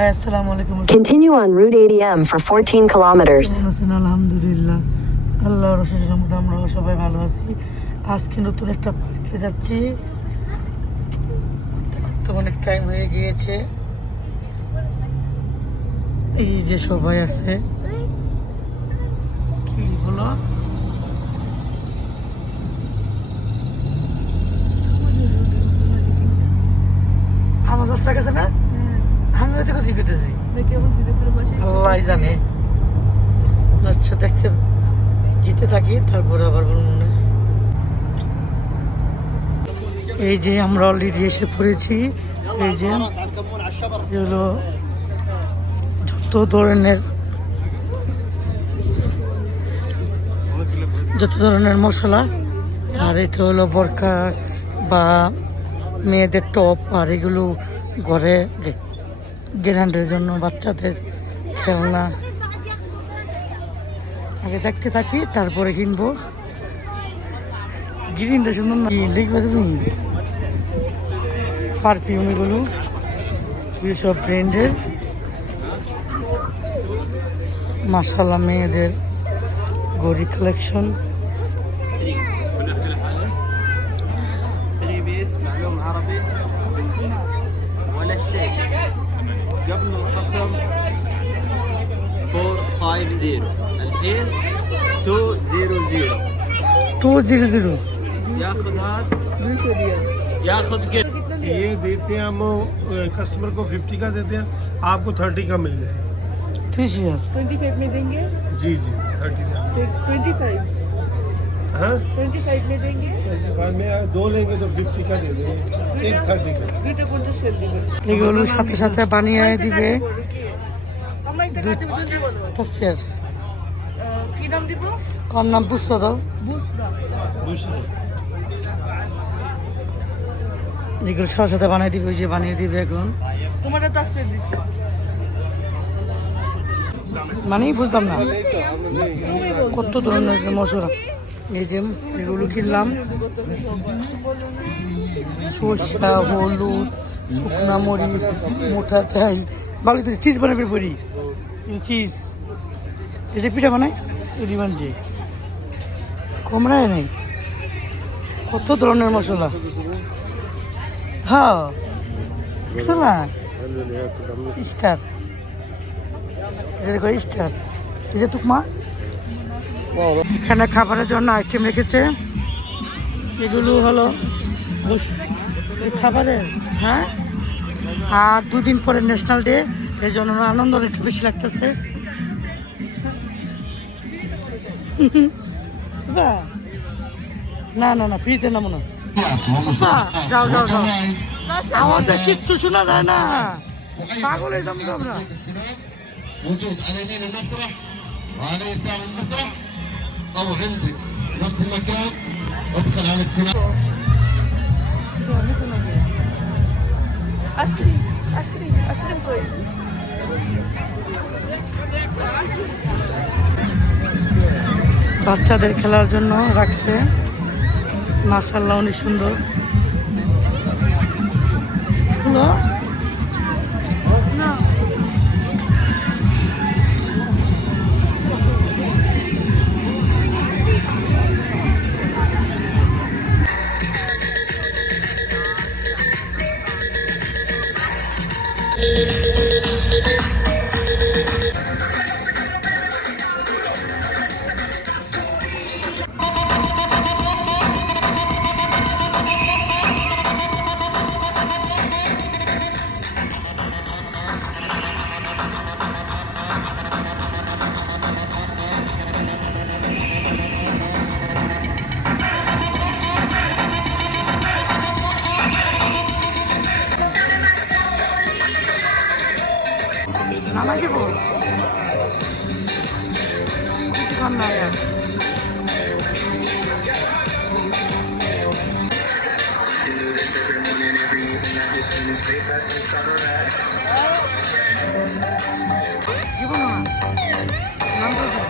High আসসালামু আলাইকুম। Continue on Route 80M for 14 kilometers. আলহামদুলিল্লাহ, আল্লাহর অশেষ রহমতে আমরা সবাই ভালো আছি। আজকে নতুন একটা পার্কে যাচ্ছি। তো অনেক টাইম হয়ে গিয়েছে। এই যে সবাই আছে, কি বলো আমার রাস্তা গেছে না, আমি ওতে কোথায় করতেছি আল্লাহ জানে। আচ্ছা দেখতে জিতে থাকি, তারপরে আবার বলবো না। এই যে আমরা অলরেডি এসে পড়েছি। এই যে হলো যত ধরনের মশলা, আর এটা হলো বোরকা বা মেয়েদের টপ, আর এগুলো ঘরে গ্র্যান্ডের জন্য বাচ্চাদের খেলনা। আগে দেখতে থাকি, তারপরে কিনবো। গ্রিনটা সুন্দর না, লিখবে তুমি পারফিউম, এগুলো সব ব্র্যান্ডের। মাশাআল্লাহ, মেয়েদের গড়ি কালেকশন। قبل الخصم 450 الحين 200 200 ياخذ هذا 200 ريال ياخذ قد ये देते हैं हम कस्टमर को 50 का देते हैं, आपको 30 का मिल जाएगा। 30,000 25 में देंगे। जी जी 30 का। 25 हाँ 25 में देंगे। 25 में दो लेंगे तो 50 का दे देंगे, एक 30 का। দুইটা 50 সেল দিবেন। এগুলো সাথে সাথে বানিয়ে দিবে। আমার একটা কাটে বলতে বলো। তসফিয়ার কি নাম দিব? কম নাম বুঝতে দাও। বুসরা। दूसरे যেগুলো সাথে সাথে বানিয়ে দিবে, ওই যে বানিয়ে দিবে এখন। তোমারটা তাসফির দিছি। মানে বুঝলাম না কত ধরনের মশলা। এই যে এগুলো কিনলাম, সরষা, হলুদ, শুকনা মরিচ, মোটা চাল, বাকি তো চিজ বানাবে পরি চিজ। এই যে পিঠা বানায় এটি বানছে, কমরায় নেই, কত ধরনের মশলা। হ্যাঁ স্টার, স্টার। এই যে তুকমা এখানে খাবারের জন্য আইটেম রেখেছে। এগুলো হলো খাবারের, হ্যাঁ। আর দুদিন পরে ন্যাশনাল ডে, এই জন্য আনন্দ একটু বেশি লাগতেছে। না না না, ফ্রিতে নামো না। যাও যাও যাও, আমাদের কিচ্ছু শোনা যায় না, পাগল হয়ে যাবো আমরা। موجود على يمين المسرح وعلى يسار المسرح او عندك نفس المكان، ادخل على السينما. আইসক্রিম কই? বাচ্চাদের খেলার জন্য রাখছে, মাশাআল্লাহ অনেক সুন্দর। হলো না নামাই দেবো কিছুক্ষণ না। জীবন নাম বলছে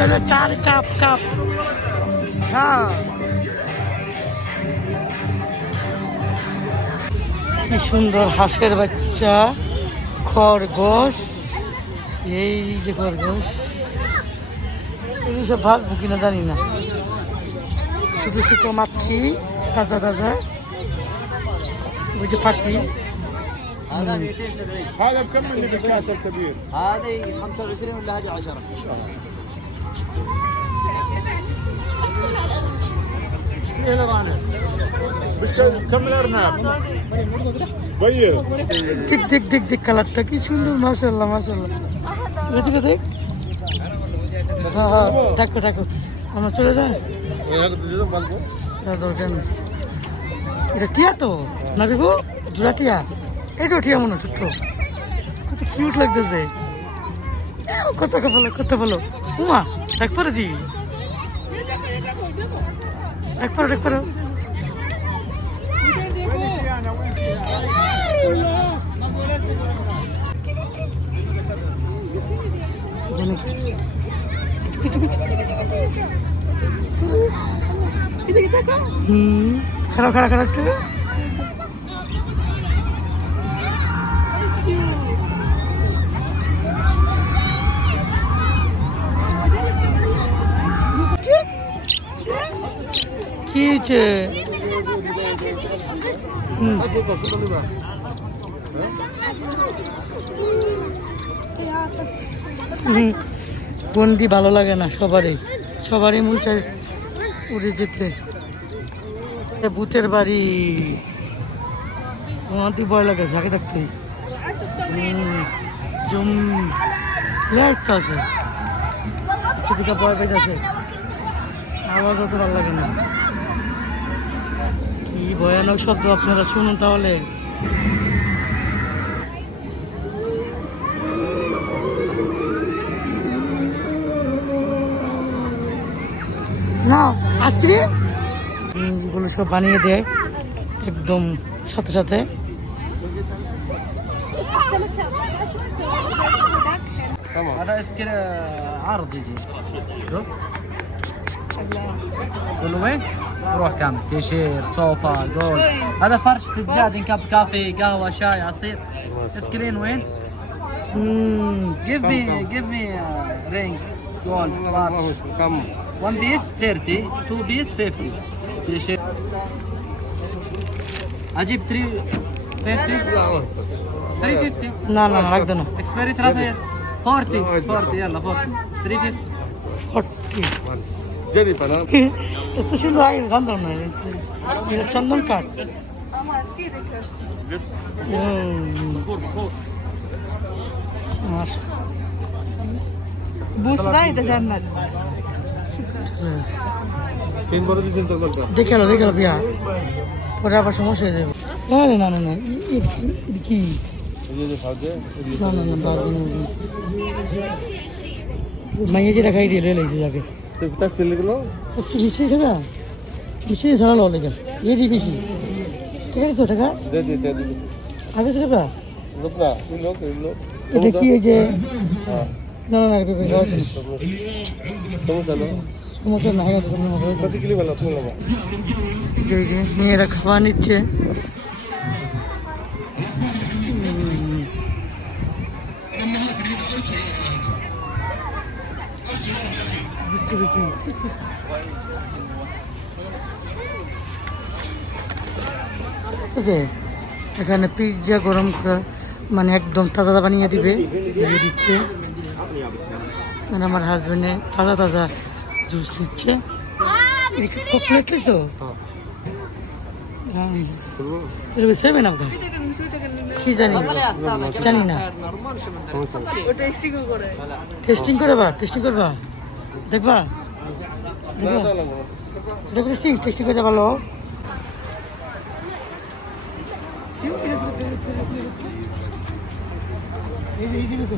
এটা হলো 4 কাপ কাপ। হ্যাঁ কি সুন্দর হাঁসের বাচ্চা, খরগোশ, এই যে খরগোশ, এগুলো সব ভাববো কিনা জানি না। ছোটো ছোটো মাছি, তাজা তাজা, ওই যে পাখি। هذا 270. هذا بكم اللي بالكاس الكبير؟ هذه 25 ولا هذه 10؟ بكم الارنب؟ طيب দেখ দেখ দেখ দেখ কালারটা কি সুন্দর, মাশাআল্লাহ মাশাআল্লাহ। এদিকে দেখ। হ্যাঁ হ্যাঁ ডাকো ডাকো, আমরা চলে যাই। দরকার নেই। এটা টিয়া তো না বিবু, জোড়া টিয়া। এটাও টিয়া মনে হয়, ছোট্ট, কত কিউট লাগতেছে। কত ভালো কত ভালো। উমা ডাক পরে দি, ডাক পরে ডাক পরে। খারাপ খারাপ খারাপ একটু। কি হয়েছে? বন্দি ভালো লাগে না সবারই, সবারই মন চাই উড়ে যেতে। ভূতের বাড়ি, আমাদের ভয় লাগে ঝাঁকে থাকতে। জুম লাগতে আছে, সেদিকে ভয় পাইতেছে, আওয়াজ অত ভালো লাগে না। কি ভয়ানক শব্দ, আপনারা শুনুন তাহলে। না আইসক্রিম এগুলো সব বানিয়ে দেয় একদম সাথে সাথে। هذا اسكر عرض يجي. شوف قول له وين؟ روح كامل تيشيرت صوفا جول. هذا فرش سجاد انكب كافي قهوه شاي عصير. اسكرين وين؟ give me ring gold watch. كم؟ 1 piece 30, 2 piece 50. تيشيرت اجيب 350. 350 না না রাখবে না। اكسبيري 3 40 40 يلا 40 350. جري فانا এত সুন্দর আগে জানতাম না। এটা চন্দন কাঠ। আমার কি দেখে بخور বুঝরা এটা জান্নাত। तीन बार दिन तक बोलता দেখে এলো বিয়া, পরে আবার সমস্যা হয়ে যাবে। না না না না এটা কি? ये जो साजे না না না বাদ দিন। মাইয়ে যেটা খাই দিয়ে লেলেছি যাকে तो 50 किलो किलो একটু বেশি খাবা, বেশি ছাড়ালো লেগে এই বেশি। ঠিক আছে তো টাকা दे दे আগে খাবা। रुपना किलो এটা কি এই যে हां না না না একটু খাওয়া তো तुम चलो সমস্যা না হয় তো कति किलो वाला तुम लगा এই যে মেয়েরা খাওয়া নিচ্ছে। এখানে পিৎজা গরম করা, মানে একদম তাজা তাজা বানিয়ে দিবে, দিয়ে দিচ্ছে। আর আমার হাজবেন্ডে তাজা তাজা জুস নিচ্ছে। চকলেট তো সেভেন আপনার কি জানি জানি না। ও টেস্টিং করে। টেস্টিং করবা, টেস্টিং করবা, দেখবা দেখবা দেখো টেস্টিং করতে ভালো। এই যে